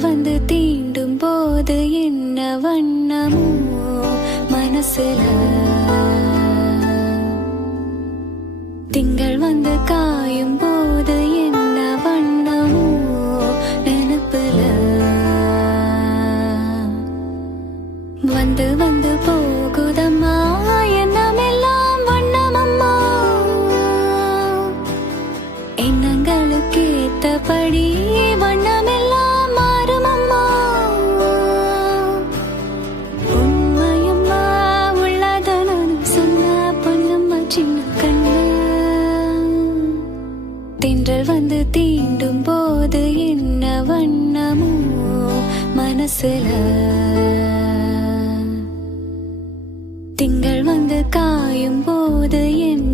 வந்து தீண்டும் போது என்ன வண்ணமோ மனசுல, திங்கள் வந்து காயும் போது என்ன வண்ணமோ நினைப்புல, வந்து வந்து போகுதம்மா எண்ணமெல்லாம் வண்ணமம்மா, எண்ணங்களுக்கு ஏத்தபடி வண்ணமெல்லாம் மாறுமம்மா. உண்மையம்மா உள்ளத நானும் சொன்ன பொன்னம்மா சின்ன கண்ணு, தென்றல் வந்து தீண்டும் போது என்ன வண்ணமோ மனசுல, திங்கள் வந்து காயும் போது என்